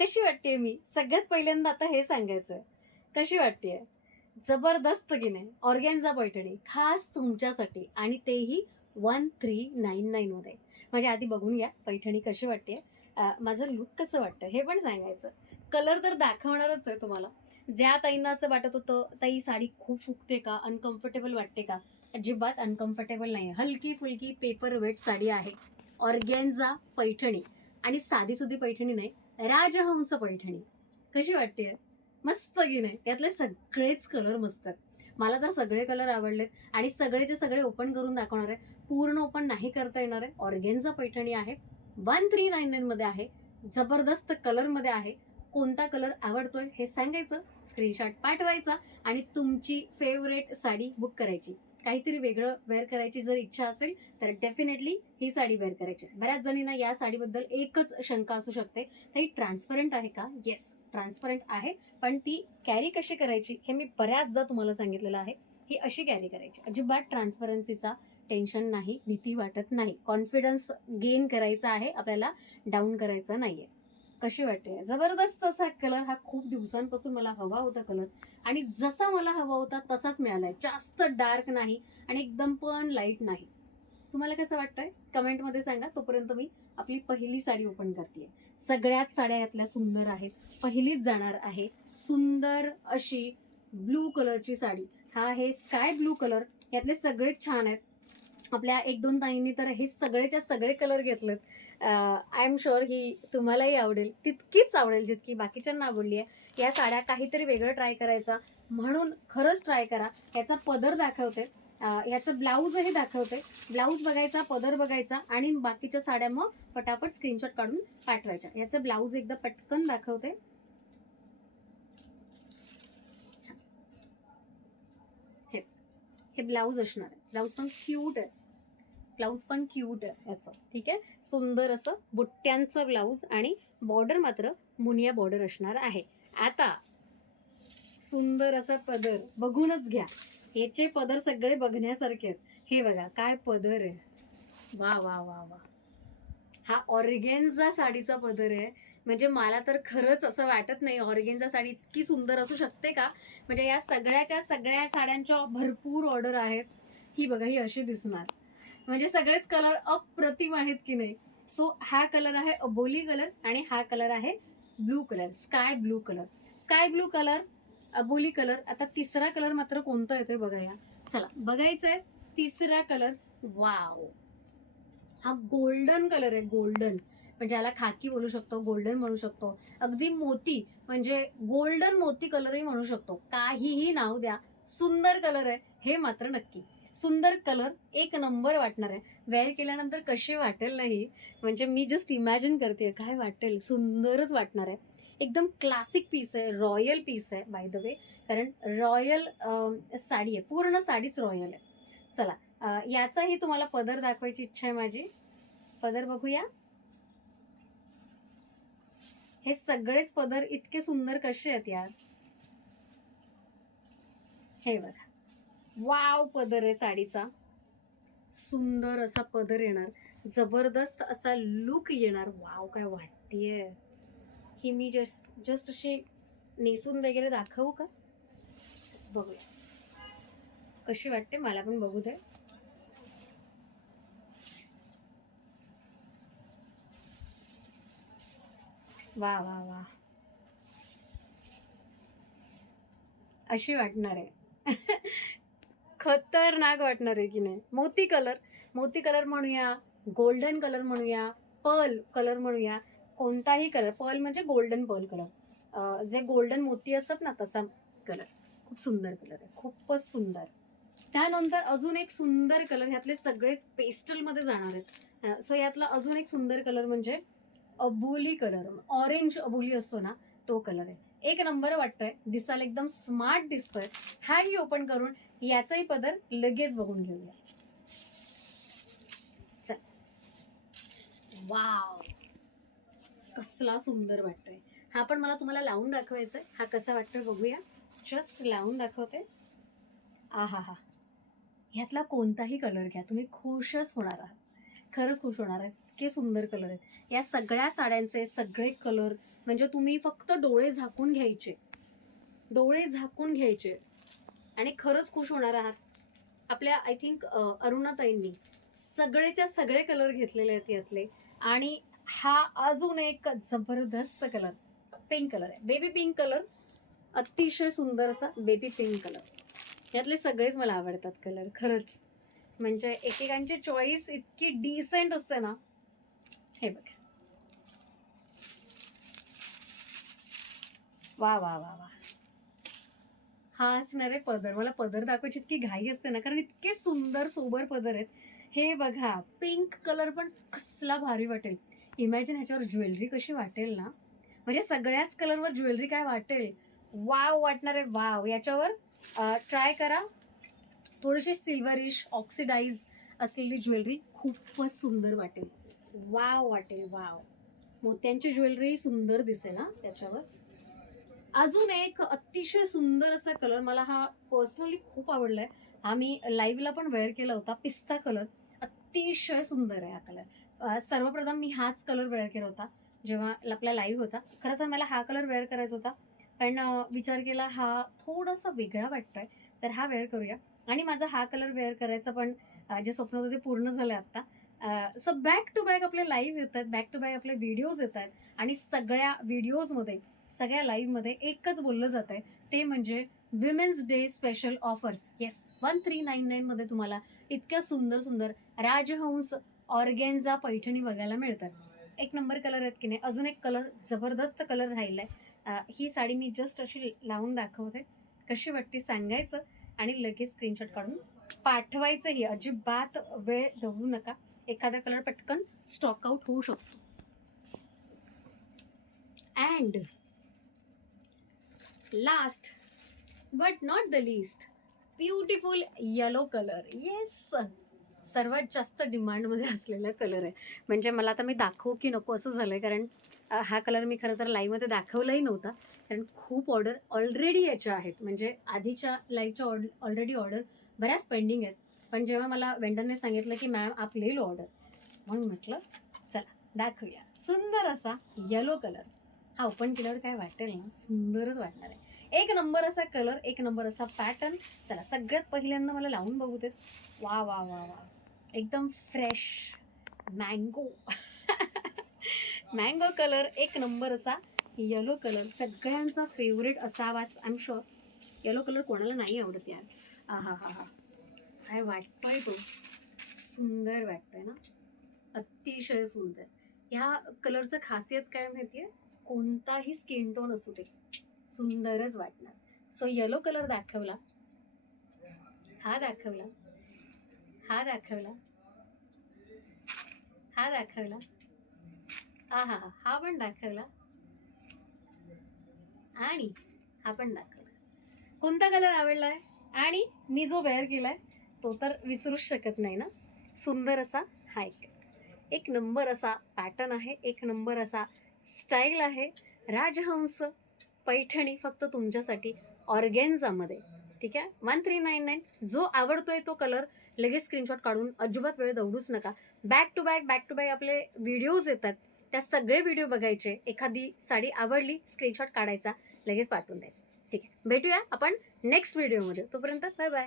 कशी वाटतेय मी? सगळ्यात पहिल्यांदा आता हे सांगायचंय. कशी वाटतेय? जबरदस्त की नाही? ऑर्गेन्झा पैठणी खास तुमच्यासाठी आणि तेही 1399 मध्ये. म्हणजे आधी बघून घ्या पैठणी कशी वाटतेय. माझं लूक कसं वाटतं हे पण सांगायचं. कलर तर दाखवणारच आहे तुम्हाला. ज्या ताईंना असं वाटत होतं, ताई साडी खूप फुगते का? अनकम्फर्टेबल वाटते का? अजिबात अनकम्फर्टेबल नाही. हलकी-फुलकी पेपर वेट साडी आहे. ऑर्गेन्झा पैठणी आणि साधीसुधी पैठणी नाही, राजहंस पैठणी. कशी वाटतेय? मस्त की नाही? त्यातले सगळेच कलर मस्त आहेत. मला तर सगळे कलर आवडलेत आणि सगळेचे सगळे ओपन करून दाखवणार आहे. पूर्ण ओपन नाही करता येणार आहे. ऑर्गेन्झा पैठणी आहे. 1399 मध्ये आहे. जबरदस्त कलरमध्ये आहे. कोणता कलर आवडतोय हे सांगायचं, स्क्रीनशॉट पाठवायचा आणि तुमची फेवरेट साडी बुक करायची. काहीतरी वेगळं वेअर करायची जर इच्छा असेल तर डेफिनेटली ही साडी वेअर करायची. बऱ्याच जणींना या साडीबद्दल एकच शंका असू शकते, ती ट्रान्सपरंट आहे का? येस, ट्रान्सपरंट आहे. पण ती कॅरी कशी करायची हे मी बऱ्याचदा तुम्हाला सांगितलेलं आहे. ही अशी कॅरी करायची. अजिबात ट्रान्सपरन्सीचा टेन्शन नाही, भीती वाटत नाही. कॉन्फिडन्स गेन करायचा आहे आपल्याला, डाऊन करायचा नाहीये. कशी वाटते? जबरदस्त असा कलर. हा खूप दिवसांपासून मला हवा होता कलर आणि जसा मला हवा होता तसाच मिळालाय. जास्त डार्क नाही आणि एकदम पण लाईट नाही. तुम्हाला कसं वाटतंय कमेंटमध्ये सांगा. तोपर्यंत मी आपली पहिली साडी ओपन करते. सगळ्याच साड्या यातल्या सुंदर आहेत. पहिलीच जाणार आहे सुंदर अशी ब्लू कलरची साडी. हा आहे स्काय ब्लू कलर. यातले सगळेच छान आहेत. आपल्या एक दोन ताईंनी तर हे सगळेच्या सगळे कलर घेतलेत. आय एम शुअर ही तुम्हालाही आवडेल, तितकीच आवडेल जितकी बाकीच्यांना आवडली आहे. या साड्या काहीतरी वेगळं ट्राय करायचा म्हणून खरंच ट्राय करा. याचा पदर दाखवते, याचं ब्लाऊजही दाखवते. ब्लाऊज बघायचा, पदर बघायचा आणि बाकीच्या साड्या मग पटापट स्क्रीनशॉट काढून पाठवायच्या. याचं ब्लाऊज एकदा पटकन दाखवते. हे ब्लाऊज असणार आहे. ब्लाऊज पण क्यूट आहे. ब्लाऊज पण क्यूट आहे याचं. ठीक आहे, सुंदर असं बुट्ट्यांचं ब्लाऊज आणि बॉर्डर मात्र मुनिया बॉर्डर असणार आहे. आता सुंदर असा पदर बघूनच घ्या. याचे पदर सगळे बघण्यासारखे आहेत. हे बघा काय पदर आहे. वा वा वा वा. हा ऑर्गेन्झा साडीचा पदर आहे. म्हणजे मला तर खरंच असं वाटत नाही ऑर्गेन्झा साडी इतकी सुंदर असू शकते का. म्हणजे या सगळ्याच्या सगळ्या साड्यांच्या भरपूर ऑर्डर आहेत. ही बघा, ही अशी दिसणार. म्हणजे सगळेच कलर अप्रतिम आहेत की नाही. सो हा कलर आहे अबोली कलर आणि हा कलर आहे blue colour, sky blue colour. Sky blue colour, अबोली कलर. आता तिसरा कलर मात्र कोणता येतोय बघा. या चला बघायचंय तिसरा कलर. वाव, हा गोल्डन कलर आहे. गोल्डन म्हणजे याला खाकी बोलू शकतो, गोल्डन म्हणू शकतो, अगदी मोती म्हणजे गोल्डन मोती कलरही म्हणू शकतो. काहीही नाव द्या, सुंदर कलर आहे हे मात्र नक्की. सुंदर कलर, एक नंबर वाटणार आहे. वेअर केल्यानंतर कशी वाटेल नाही, म्हणजे मी जस्ट इमॅजिन करते काय वाटेल. सुंदरच वाटणार आहे. एकदम क्लासिक पीस आहे, रॉयल पीस आहे बाय द वे. कारण रॉयल साडी आहे, पूर्ण साडीच रॉयल आहे. चला, याचाही तुम्हाला पदर दाखवायची इच्छा आहे माझी. पदर बघूया. हे सगळेच पदर इतके सुंदर कसे आहेत यार. हे बघा, वाव पदर आहे साडीचा. सुंदर असा पदर येणार, जबरदस्त असा लुक येणार. वाव, काय वाटतेय ही. मी जस्ट अशी नेसून वगैरे दाखवू का? बघूया कशी वाटते, मला पण बघू दे. वा वा वा, अशी वाटणार आहे. खतरनाक वाटणार आहे की नाही. मोती कलर, मोती कलर म्हणूया, गोल्डन कलर म्हणूया, पर्ल कलर म्हणूया, कोणताही कलर. पर्ल म्हणजे गोल्डन पर्ल कलर, जे गोल्डन मोती असतात ना तसा कलर. खूप सुंदर कलर आहे, खूपच सुंदर. त्यानंतर अजून एक सुंदर कलर, ह्यातले सगळेच पेस्टल मध्ये जाणार आहेत. सो यातला अजून एक सुंदर कलर म्हणजे अबोली कलर. ऑरेंज अबोली असतो ना, तो कलर आहे. एक नंबर वाटतोय, दिसायला एकदम स्मार्ट दिसतोय. हाही ओपन करून याचाही पदर लगेच बघून घेऊया. चल, वाव, कसला सुंदर वाटतोय. हा पण मला तुम्हाला लावून दाखवायचा आहे. हा कसा वाटतोय बघूया. जस्ट लावून दाखवते. आ हा हा, ह्यातला कोणताही कलर घ्या, तुम्ही खुशच होणार आहात. खरंच खुश होणार आहे. इतके सुंदर कलर आहेत या सगळ्या साड्यांचे. सगळे कलर म्हणजे तुम्ही फक्त डोळे झाकून घ्यायचे, डोळे झाकून घ्यायचे आणि खरंच खुश होणार आहात. आपल्या आय थिंक अरुणाताईंनी सगळेच्या सगळे कलर घेतलेले आहेत यातले. आणि हा अजून एक जबरदस्त कलर पिंक कलर आहे, बेबी पिंक कलर. अतिशय सुंदर असा बेबी पिंक कलर. यातले सगळेच मला आवडतात कलर खरंच. म्हणजे एकेकांची चॉईस इतकी डिसेंट असते ना. हे बघ, वा वा वा वा. हा असणार आहे पदर. मला पदर दाखवायची इतकी घाई असते ना, कारण इतके सुंदर सोबर पदर आहेत. हे बघा, पिंक कलर पण कसला भारी वाटेल. इमॅजिन ह्याच्यावर ज्वेलरी कशी वाटेल ना, म्हणजे सगळ्याच कलरवर ज्वेलरी काय वाटेल, वाव वाटणार आहे वाव. याच्यावर ट्राय करा. थोडीशी सिल्वरिश ऑक्सिडाइज असलेली ज्वेलरी खूपच सुंदर वाटेल, वाव वाटेल वाव. मोत्यांची ज्वेलरी सुंदर दिसेल ना त्याच्यावर. अजून एक अतिशय सुंदर असा कलर, मला हा पर्सनली खूप आवडलाय. हा मी लाईव्हला पण वेअर केला होता. पिस्ता कलर अतिशय सुंदर आहे हा कलर. सर्वप्रथम मी हाच कलर वेअर केला होता जेव्हा आपला लाईव्ह होता. खरं तर मला हा कलर वेअर करायचा होता, पण विचार केला हा थोडासा वेगळा वाटतोय, तर हा वेअर करूया. आणि माझा हा कलर वेअर करायचा पण जे स्वप्न होतं ते पूर्ण झालं आता. सो बॅक टू बॅक आपले लाईव्ह येत आहेत, बॅक टू बॅक आपले व्हिडिओज येत आहेत. आणि सगळ्या व्हिडिओजमध्ये, सगळ्या लाईव्हमध्ये एकच बोललं जात आहे, ते म्हणजे women's day special offers. Yes, 1399 मध्ये तुम्हाला इतक्या सुंदर सुंदर राजहंस ऑर्गेन्झा पैठणी बघायला मिळतात. एक नंबर कलर आहेत की नाही. अजून एक कलर जबरदस्त कलर राहिलाय. ही साडी मी जस्ट अशी लावून दाखवते, कशी वाटते सांगायचं आणि लगेच स्क्रीनशॉट काढून पाठवायचं. ही अजिबात वेळ देऊ नका, एखादा कलर पटकन स्टॉक आउट होऊ शकतो. And last but not the least, beautiful yellow colour. Yes, सर्वात जास्त डिमांडमध्ये असलेला कलर आहे. म्हणजे मला आता मी दाखवू की नको असं झालं आहे, कारण हा कलर मी खरं तर लाईव्हमध्ये दाखवलाही नव्हता, कारण खूप ऑर्डर ऑलरेडी याच्या आहेत. म्हणजे आधीच्या लाईव्हच्या ऑलरेडी ऑर्डर बऱ्याच पेंडिंग आहेत. पण जेव्हा मला वेंडरने सांगितलं की मॅम आप ले लो ऑर्डर, म्हणून म्हटलं चला दाखवूया. सुंदर असा येलो कलर. हा ओपन केल्यावर काय वाटेल ना, सुंदरच वाटणार आहे. एक नंबर असा कलर, एक नंबर असा पॅटर्न. चला सगळ्यात पहिल्यांदा मला लावून बघू देत. वा वा वा वा, एकदम फ्रेश मँगो मँगो कलर. एक नंबर असा येलो कलर, सगळ्यांचा फेवरेट असावाच I am sure. Yellow colour कोणाला नाही आवडत यार. हा हा हा हा, काय वाटतोय तो, सुंदर वाटतोय ना, अतिशय सुंदर. ह्या कलरचं खासियत काय माहितीये, कोणताही स्किन टोन असू दे सुंदरच वाटणार. सो येलो कलर दाखवला, हा दाखवला, हा दाखवला, हा दाखवला, हा हा हा पण दाखवला, आणि हा पण दाखवला. कोणता कलर आवडलाय आणि मी जो वेअर केलाय तो तर विसरूच शकत नाही ना. सुंदर असा हा एक नंबर असा पॅटर्न आहे, एक नंबर असा स्टाईल आहे. राजहंस पैठणी फक्त तुमच्यासाठी ऑर्गेन्झामध्ये. ठीक आहे, 1399. जो आवडतोय तो कलर लगेच स्क्रीनशॉट काढून, अजिबात वेळ दवडूच नका. बॅक टू बॅक आपले व्हिडिओज येतात, त्या सगळे व्हिडिओ बघायचे. एखादी साडी आवडली, स्क्रीनशॉट काढायचा, लगेच पाठवून द्यायचा. ठीक आहे, भेटूया आपण नेक्स्ट व्हिडिओमध्ये. तोपर्यंत बाय बाय.